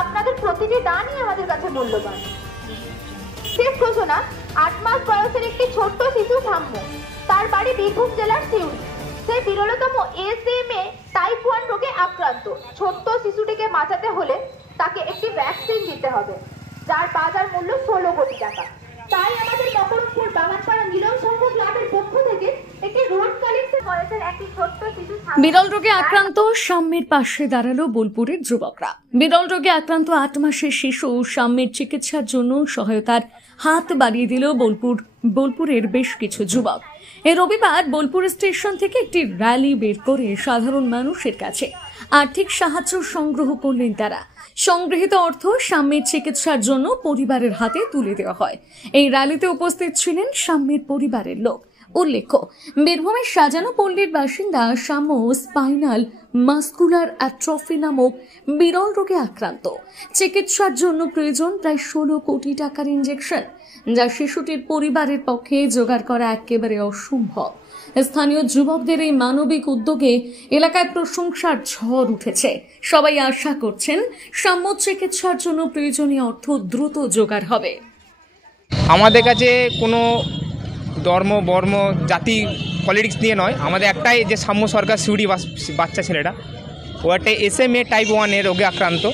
আপনাদের প্রতিটি দানই আমাদের কাছে মূল্যবান। শেষ ঘোষণা, 8 মাস বয়সের একটি ছোট্ট শিশু সাম্য, তার বাড়ি বীরভূম জেলার সিউড়ি। সে বিরলতম SMA টাইপ 1 রোগে আক্রান্ত। ছোট্ট শিশুটিকে বাঁচাতে হলে তাকে একটি ভ্যাকসিন দিতে হবে, যার বাজার মূল্য 16 কোটি টাকা। তাই আমাদের মকরমপুর বাগানপাড়া মিলন সংঘ ক্লাবের পক্ষ থেকে একটি রোড কালেকশন বয়সের একটি ছোট্ট শিশু বিরল রোগে আক্রান্ত সাম্যের পাশে দাঁড়ালো বোলপুরের যুবকরা। বিরল রোগে আক্রান্ত 8 মাসের শিশু সাম্যের চিকিৎসার জন্য সহায়তার হাত বাড়িয়ে দিল বোলপুরের বেশ কিছু যুবক। এই রবিবার বোলপুর স্টেশন থেকে একটি র্যালি বের করে সাধারণ মানুষের কাছে আর্থিক সাহায্য সংগ্রহ করলেন তারা। সংগৃহীত অর্থ সাম্যের চিকিৎসার জন্য পরিবারের হাতে তুলে দেওয়া হয়। এই র্যালিতে উপস্থিত ছিলেন সাম্যের পরিবারের লোক। উল্লেখ্য, বীরভূমের সাজানো পল্লীর বাসিন্দা সাম্য স্পাইনাল মাস্কুলার অ্যাট্রফি নামক বিরল রোগে আক্রান্ত। চিকিৎসার জন্য প্রয়োজন প্রায় 16 কোটি টাকার ইনজেকশন, যা শিশুটির পরিবারের পক্ষে জোগাড় করা একেবারে অসম্ভব। স্থানীয় যুবকদের এই মানবিক উদ্যোগে এলাকায় প্রশংসার ঝড় উঠেছে। সবাই আশা করছেন সাম্য চিকিৎসার জন্য প্রয়োজনীয় অর্থ দ্রুত জোগাড় হবে। আমাদের কাছে কোনো ধর্ম বর্ম জাতি পলিটিক্স নিয়ে নয়, আমাদের একটাই যে সাম্য সরকার সিউড়ি বাচ্চা ছেলেটা, ও একটা SMA টাইপ 1 রোগে আক্রান্ত।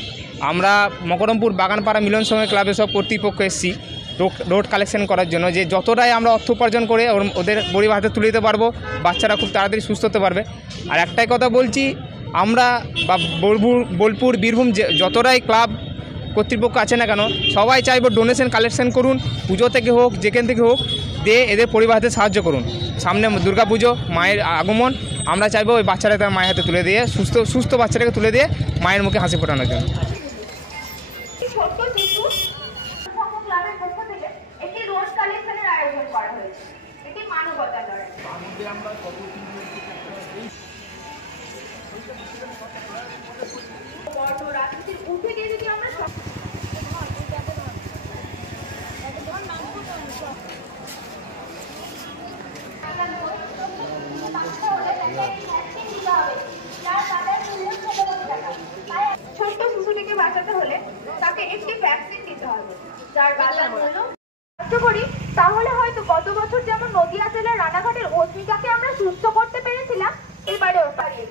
আমরা মকরমপুর বাগানপাড়া মিলন সংঘ ক্লাবের সব কর্তৃপক্ষ এসেছি রোড কালেকশন করার জন্য, যে যতটাই আমরা অর্থ উপার্জন করে ওদের গরিব হাতে তুলে দিতে পারবো, বাচ্চারা খুব তাড়াতাড়ি সুস্থ হতে পারবে। আর একটাই কথা বলছি, আমরা বা বোলপুর বীরভূম যতটাই ক্লাব কর্তৃপক্ষ আছে না কেন, সবাই চাইবো ডোনেশন কালেকশন করুন, পুজো থেকে হোক যেখান থেকে হোক, দিয়ে এদের পরিবারকে সাহায্য করুন। সামনে দুর্গা পুজো, মায়ের আগমন, আমরা চাইবো ওই বাচ্চাটাকে তার মায়ের হাতে তুলে দিয়ে সুস্থ বাচ্চাটাকে তুলে দিয়ে মায়ের মুখে হাসি ফোটানোর জন্য। ছোট্ট শিশুটিকে বাঁচাতে হলে তাকে একটি ভ্যাকসিন দিতে হবে, যার বাজার মূল্য করি। তাহলে হয়তো গত বছর যেমন নদিয়া জেলার রানাঘাটের অস্মিতাকে আমরা সুস্থ করতে পেরেছিলাম, এবারেও পারি।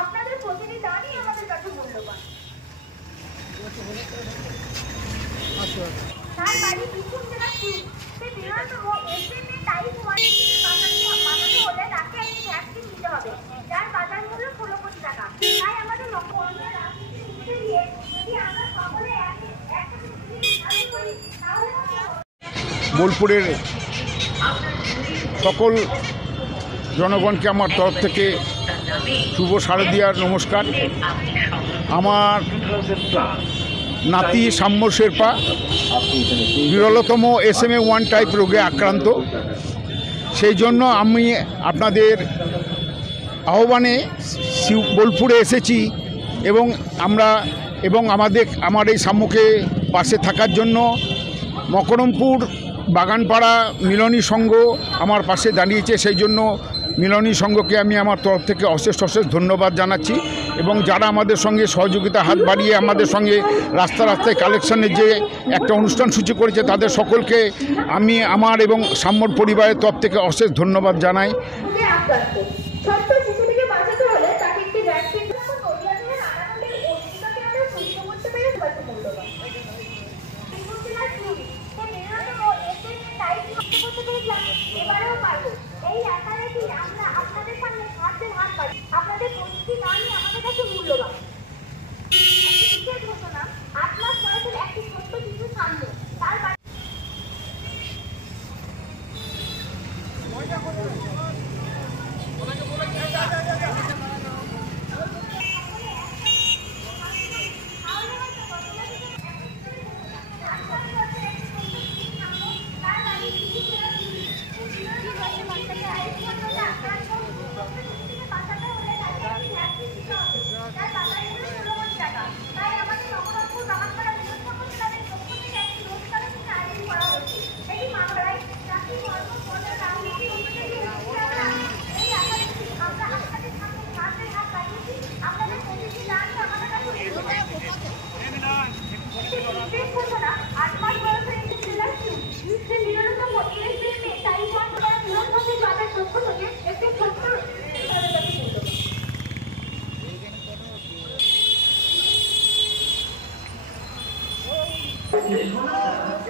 আপনাদের প্রতিটি দানই আমাদের কাছে মূল্যবান। তার বাড়ি বীরভূম জেলার সিউড়ি। সে বিরলতম SMA টাইপ 1 বানাতে হলে তাকে একটি ভ্যাকসিন দিতে হবে, যার বাজার মূল্য 16 কোটি টাকা। তাই আমাদের বোলপুরের সকল জনগণকে আমার তরফ থেকে শুভ শারদীয়ার নমস্কার। আমার নাতি সাম্য শেরপা বিরলতম SMA 1 টাইপ রোগে আক্রান্ত। সেই জন্য আমি আপনাদের আহ্বানে বোলপুরে এসেছি এবং আমার এই সাম্যকে পাশে থাকার জন্য মকরমপুর বাগানপাড়া মিলনী সংঘ আমার পাশে দাঁড়িয়েছে। সেই জন্য মিলনী সংঘকে আমি আমার তরফ থেকে অশেষ ধন্যবাদ জানাচ্ছি, এবং যারা আমাদের সঙ্গে সহযোগিতা হাত বাড়িয়ে আমাদের সঙ্গে রাস্তায় কালেকশনের যে একটা অনুষ্ঠান সূচি করেছে, তাদের সকলকে আমি আমার এবং সাম্যর পরিবারের তরফ থেকে অশেষ ধন্যবাদ জানাই। আপনাদের প্রতিটি দানই আমাদের কাছে মূল্যবান। শেষ ঘোষণা, 8 মাস বয়সের একটি ছোট্ট শিশু সাম্য, তার বাড়ি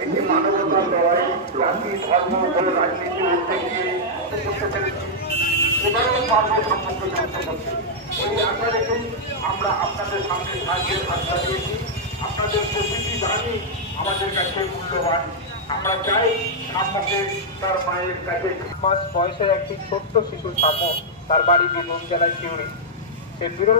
একটি মানবতার লড়াই, জাতি ধর্ম বলে রাজনীতি উঠতে গিয়ে করতে পেরেছি। এবারেও পারবো সম্পর্কে যুক্ত করতে। ওই আশা রেখেই আমরা আপনাদের সামনে সাহায্যের হাত বাড়িয়েছি। আপনাদের প্রতিটি দানই আমাদের কাছে মূল্যবান। আমরা চাই সাম্যকে তার মায়ের কাছে। 5 মাস বয়সের একটি ছোট্ট শিশু সাম্য, তার বাড়ি বীরভূম জেলার সিউড়ি। সে বিরল